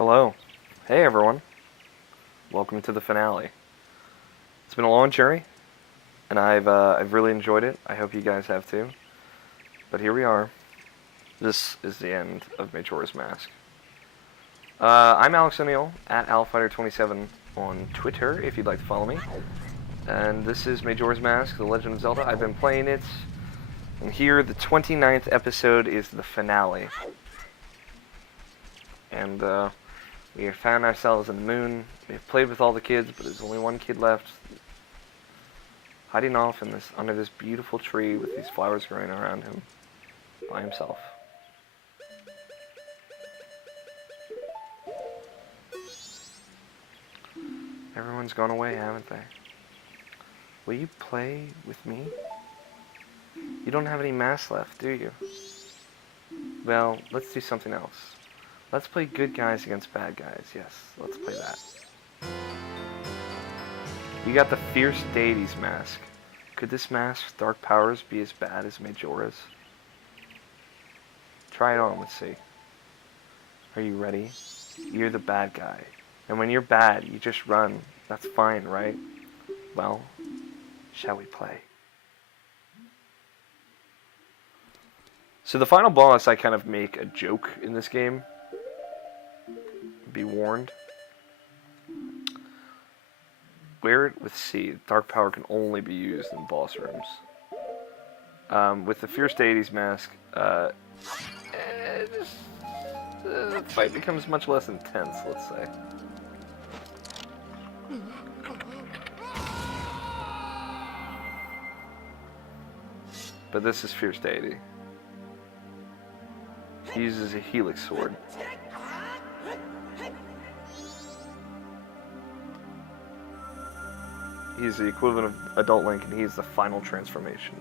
Hello. Hey everyone. Welcome to the finale. It's been a long journey, and I've really enjoyed it. I hope you guys have too. But here we are. This is the end of Majora's Mask. I'm Alex O'Neill, at AlFighter27 on Twitter, if you'd like to follow me. And this is Majora's Mask, The Legend of Zelda. I've been playing it, and here, the 29th episode is the finale. And, we have found ourselves in the moon. We've played with all the kids, but there's only one kid left, hiding off in under this beautiful tree with these flowers growing around him, by himself. Everyone's gone away, haven't they? Will you play with me? You don't have any masks left, do you? Well, let's do something else. Let's play good guys against bad guys. Yes, let's play that. You got the Fierce Deity's mask. Could this mask's dark powers be as bad as Majora's? Try it on, let's see. Are you ready? You're the bad guy. And when you're bad, you just run. That's fine, right? Well, shall we play? So the final boss, I kind of make a joke in this game. Be warned. Wear it with C. Dark power can only be used in boss rooms. With the Fierce Deity's mask, the fight becomes much less intense, let's say. But this is Fierce Deity. He uses a helix sword. He's the equivalent of Adult Link, and he's the final transformation.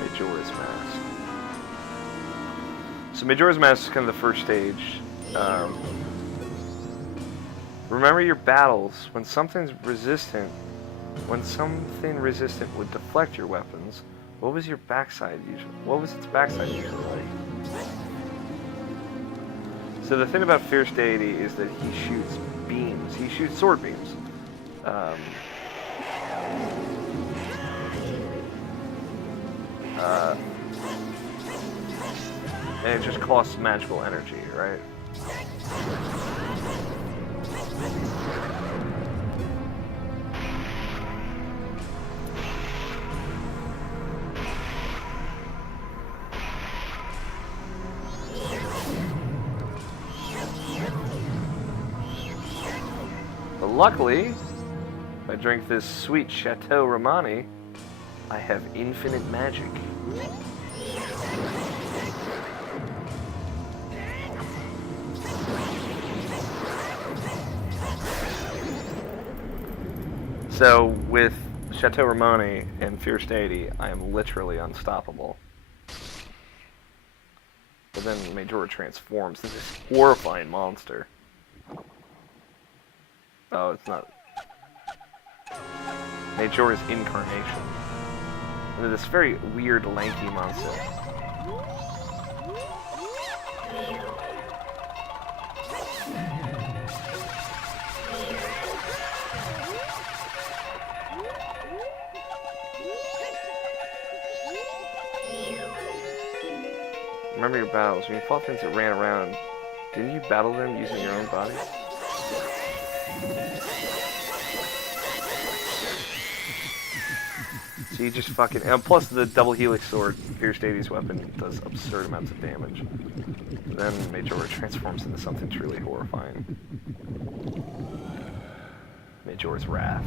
Majora's Mask. So Majora's Mask is kind of the first stage. Remember your battles. When something resistant would deflect your weapons, what was your backside usually? What was its backside usually like? So the thing about Fierce Deity is that he shoots beams. He shoots sword beams. And it just costs magical energy, right? But luckily, if I drink this sweet Chateau Romani, I have infinite magic. So, with Chateau Romani and Fierce Deity, I am literally unstoppable. But then Majora transforms into this horrifying monster. Oh, it's not. Majora's incarnation. Into this very weird, lanky monster. Remember your battles. When you fought things that ran around, didn't you battle them using your own body? So you just fucking... And plus the double helix sword, Fierce Deity's weapon, does absurd amounts of damage. Then Majora transforms into something truly horrifying. Majora's Wrath.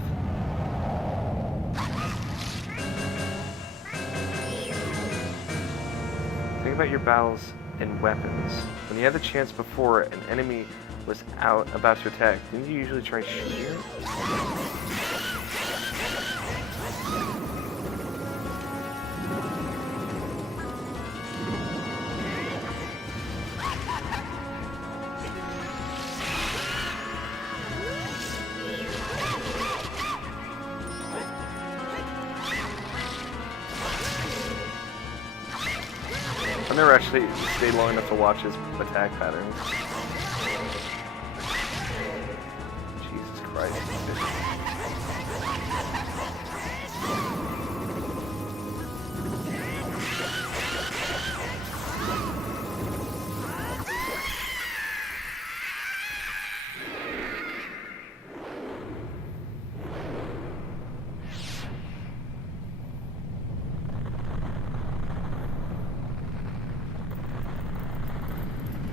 Think about your battles and weapons. When you had the chance before an enemy was about to attack, didn't you usually try shooting it? I never actually stayed long enough to watch his attack patterns. Jesus Christ.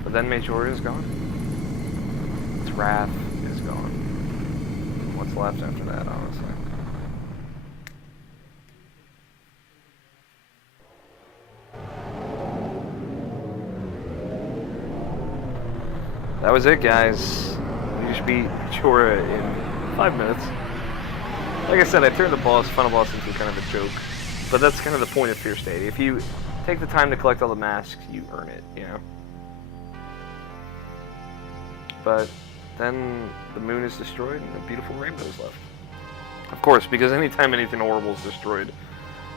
But then Majora is gone. Its wrath is gone. And what's left after that, honestly? That was it, guys. We just beat Majora in 5 minutes. Like I said, I turned the final boss into kind of a joke. But that's kind of the point of Fierce Deity. If you take the time to collect all the masks, you earn it, you know? But then the moon is destroyed and a beautiful rainbow is left. Of course, because anytime anything horrible is destroyed,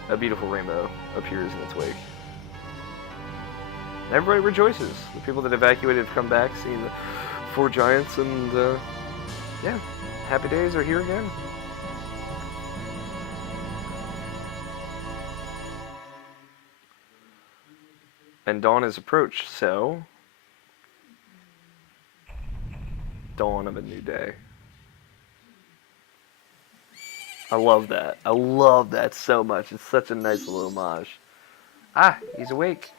a beautiful rainbow appears in its wake. And everybody rejoices. The people that evacuated have come back, seeing the 4 giants, and yeah, happy days are here again. And dawn has approached, so dawn of a new day. I love that. I love that so much. It's such a nice little homage. Ah, he's awake.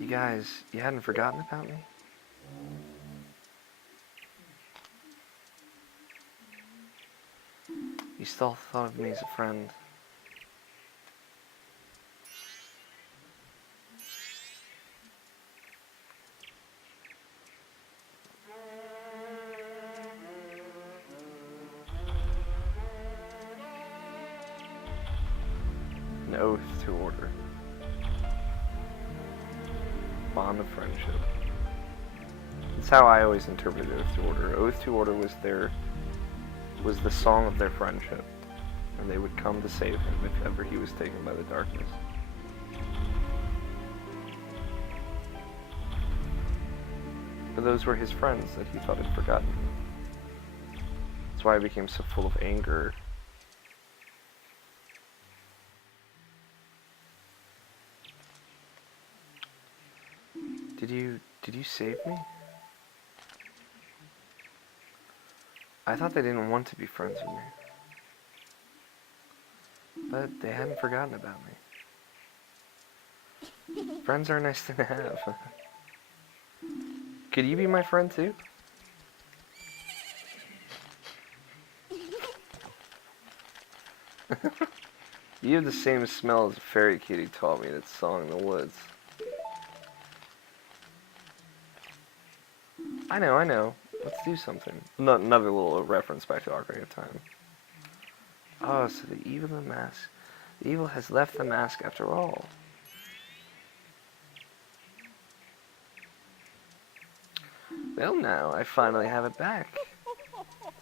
You guys, you hadn't forgotten about me? You still thought of me as a friend. An oath to order. Bond of friendship. That's how I always interpreted Oath to Order. Oath to Order was the song of their friendship, and they would come to save him if ever he was taken by the darkness. But those were his friends that he thought had forgotten him. That's why he became so full of anger. Did you save me? I thought they didn't want to be friends with me. But they hadn't forgotten about me. Friends are a nice thing to have. Could you be my friend too? You have the same smell as a fairy kitty taught me that song in the woods. I know. Let's do something. Another little reference back to Ocarina of Time. Oh, so the evil of the mask. The evil has left the mask after all. Well now, I finally have it back.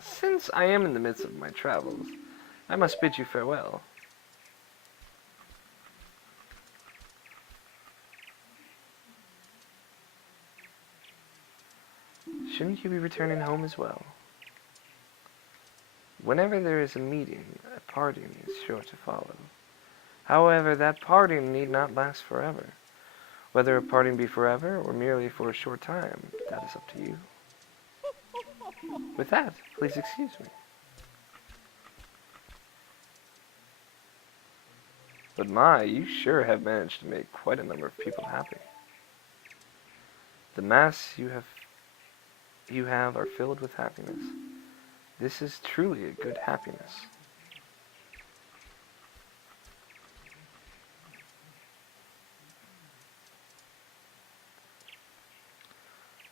Since I am in the midst of my travels, I must bid you farewell. Shouldn't you be returning home as well? Whenever there is a meeting, a parting is sure to follow. However, that parting need not last forever. Whether a parting be forever or merely for a short time, that is up to you. With that, please excuse me. But my, you sure have managed to make quite a number of people happy. The masks you have are filled with happiness. This is truly a good happiness.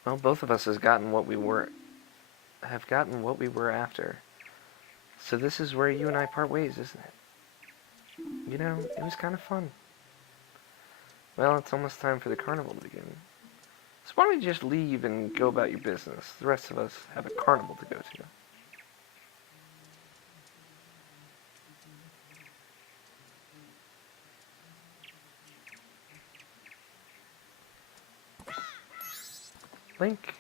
Well, both of us has gotten what we were have gotten what we were after. So this is where you and I part ways, isn't it? You know, it was kind of fun. Well, it's almost time for the carnival to begin. So why don't we just leave and go about your business? The rest of us have a carnival to go to. Link.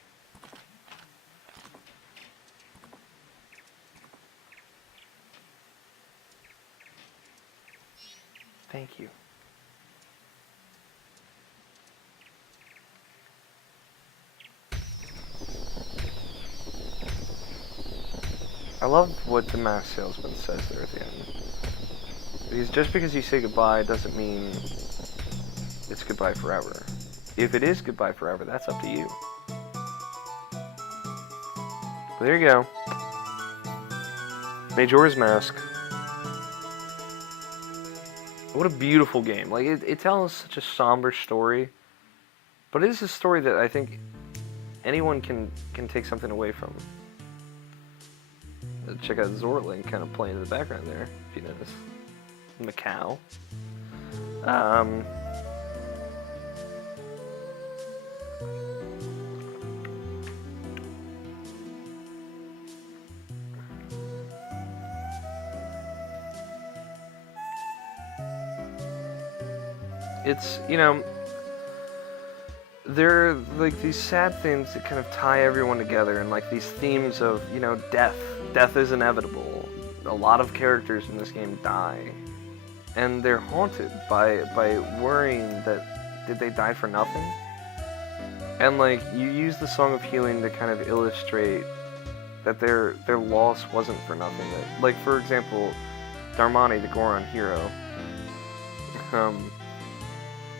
Thank you. I love what the mask salesman says there at the end. Because just because you say goodbye doesn't mean it's goodbye forever. If it is goodbye forever, that's up to you. But there you go. Majora's Mask. What a beautiful game. Like, it tells such a somber story. But it is a story that I think anyone can take something away from. Check out Zorlink kind of playing in the background there, if you notice. Macau. It's, you know, there are like these sad things that kind of tie everyone together, and like these themes of, you know, death. Death is inevitable. A lot of characters in this game die, and they're haunted by worrying that did they die for nothing? And like you use the Song of Healing to kind of illustrate that their loss wasn't for nothing. That, like, for example, Darmani, the Goron hero.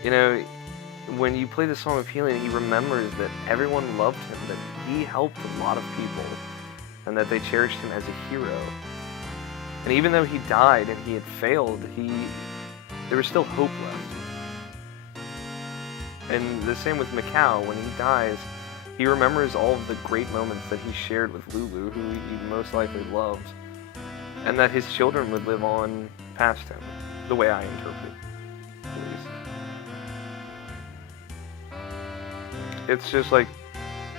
You know, when you play the Song of Healing, he remembers that everyone loved him, that he helped a lot of people, and that they cherished him as a hero. And even though he died and he had failed, there was still hope left. And the same with Macau. When he dies, he remembers all of the great moments that he shared with Lulu, who he most likely loved, and that his children would live on past him, the way I interpret it, at least. It's just like,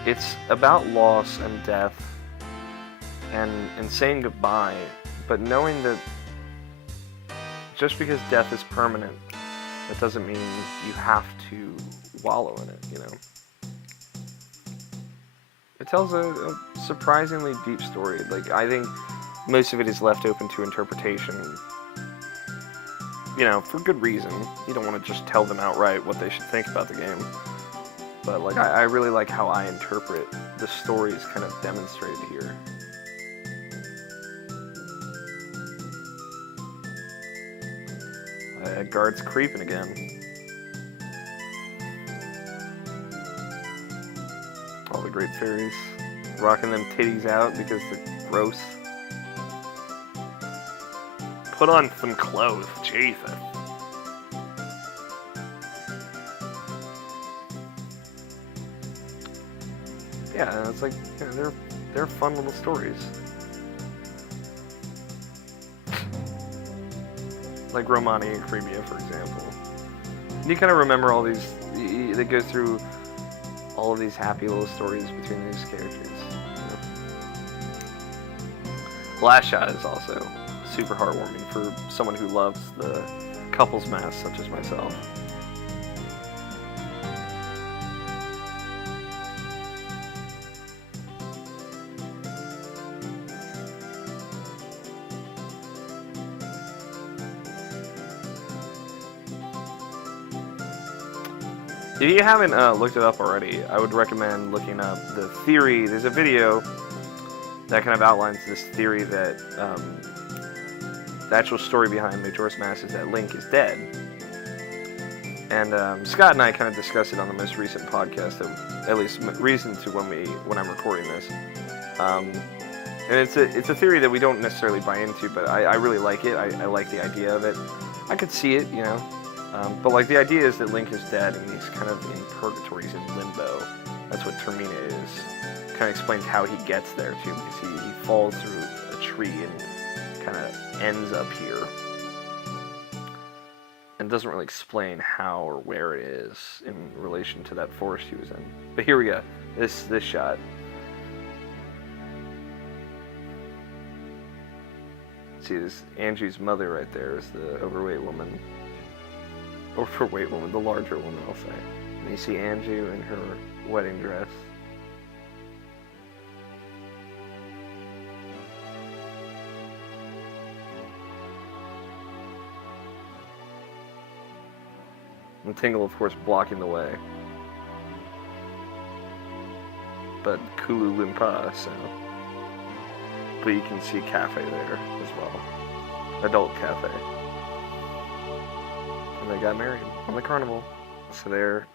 it's about loss and death and saying goodbye, but knowing that just because death is permanent, that doesn't mean you have to wallow in it, you know? It tells a surprisingly deep story. Like, I think most of it is left open to interpretation, you know, for good reason. You don't want to just tell them outright what they should think about the game. But, like, I really like how I interpret the stories kind of demonstrated here. That guard's creeping again. All the great fairies rocking them titties out because they're gross. Put on some clothes, Jesus. Yeah, it's like, you know, they're fun little stories. Like Romani and Crimea, for example. And you kind of remember all these, they go through all of these happy little stories between these characters. You know? Last Shot is also super heartwarming for someone who loves the couples mask, such as myself. If you haven't looked it up already, I would recommend looking up the theory. There's a video that kind of outlines this theory that the actual story behind Majora's Mask is that Link is dead. And Scott and I kind of discussed it on the most recent podcast, at least recent to when I'm recording this. And it's a theory that we don't necessarily buy into, but I really like it. I like the idea of it. I could see it, you know. But like the idea is that Link is dead and he's kind of in purgatory, he's in limbo, That's what Termina is. Kind of explains how he gets there too, because he falls through a tree and kind of ends up here. And doesn't really explain how or where it is in relation to that forest he was in. But here we go. This shot. See, this Angie's mother right there is the overweight woman. Overweight woman, the larger woman, I'll say. And you see Angie in her wedding dress. And Tingle, of course, blocking the way. But Kulu Limpa, so. But you can see Cafe there as well. Adult Cafe. And they got married on the carnival. So they're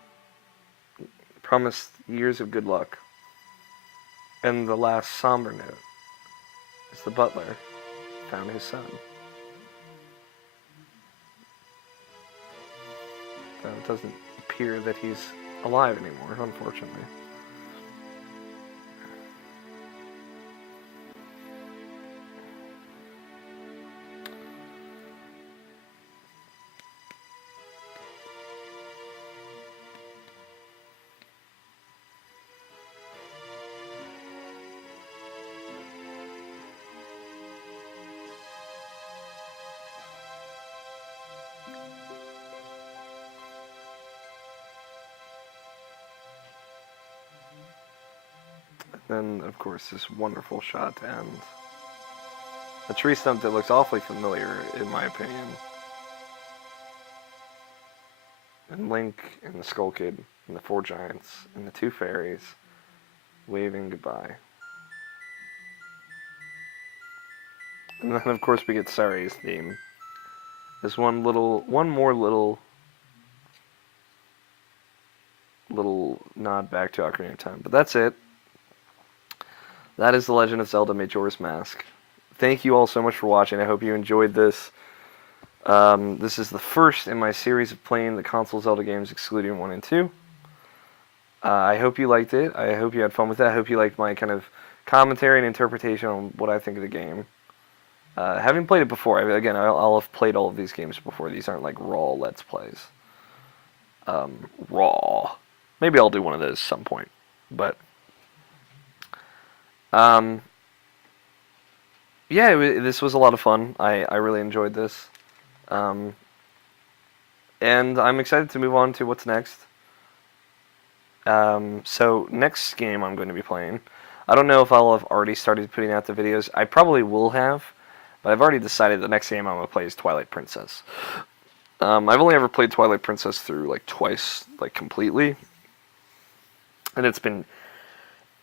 promised years of good luck. And the last somber note is the butler found his son. It doesn't appear that he's alive anymore, unfortunately. Then, of course, this wonderful shot to end. A tree stump that looks awfully familiar, in my opinion. And Link, and the Skull Kid, and the 4 giants, and the 2 fairies, waving goodbye. And then, of course, we get Sari's theme. There's one more little nod back to Ocarina of Time. But that's it. That is The Legend of Zelda Majora's Mask. Thank you all so much for watching. I hope you enjoyed this. This is the first in my series of playing the console Zelda games, excluding 1 and 2. I hope you liked it. I hope you had fun with it. I hope you liked my kind of commentary and interpretation on what I think of the game. Having played it before, again, I'll have played all of these games before. These aren't like raw Let's Plays. Raw. Maybe I'll do one of those at some point. But yeah, this was a lot of fun. I really enjoyed this. And I'm excited to move on to what's next. So, next game I'm going to be playing. I don't know if I'll have already started putting out the videos. I probably will have. But I've already decided the next game I'm going to play is Twilight Princess. I've only ever played Twilight Princess through, like, twice, like, completely. And it's been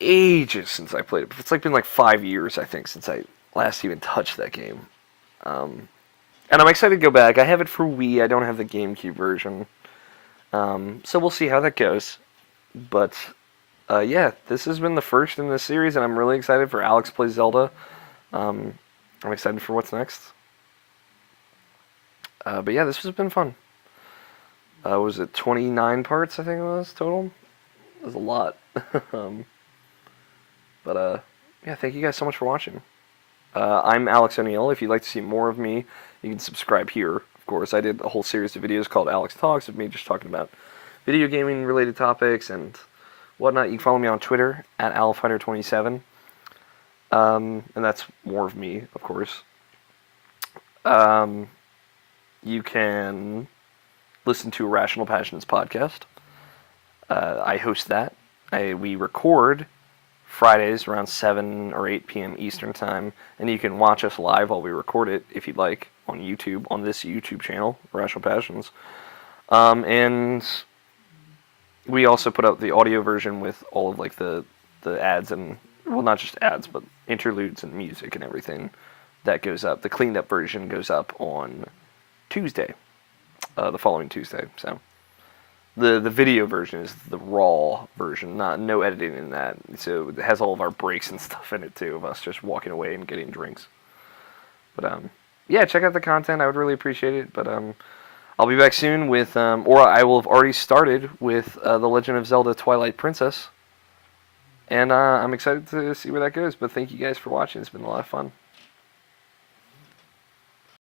ages since I played it. It's like been like 5 years, I think, since I last even touched that game. And I'm excited to go back. I have it for Wii. I don't have the GameCube version. So we'll see how that goes. But yeah, this has been the first in this series, and I'm really excited for Alex Plays Zelda. I'm excited for what's next. But yeah, this has been fun. Was it 29 parts, I think it was, total? It was a lot. But yeah, thank you guys so much for watching. I'm Alex O'Neill. If you'd like to see more of me, you can subscribe here. Of course, I did a whole series of videos called Alex Talks of me just talking about video gaming related topics and whatnot. You can follow me on Twitter at AlFighter27. And that's more of me, of course. You can listen to Irrational Passions podcast. I host that. We record Fridays around 7 or 8 p.m. Eastern Time, and you can watch us live while we record it, if you'd like, on YouTube, on this YouTube channel, Irrational Passions. And we also put out the audio version with all of, like, the ads and, well, not just ads, but interludes and music and everything that goes up. The cleaned up version goes up on Tuesday, the following Tuesday, so. The video version is the raw version, no editing in that. So it has all of our breaks and stuff in it too, of us just walking away and getting drinks. But yeah, check out the content. I would really appreciate it. But I'll be back soon with, or I will have already started with The Legend of Zelda Twilight Princess. And I'm excited to see where that goes. But thank you guys for watching. It's been a lot of fun.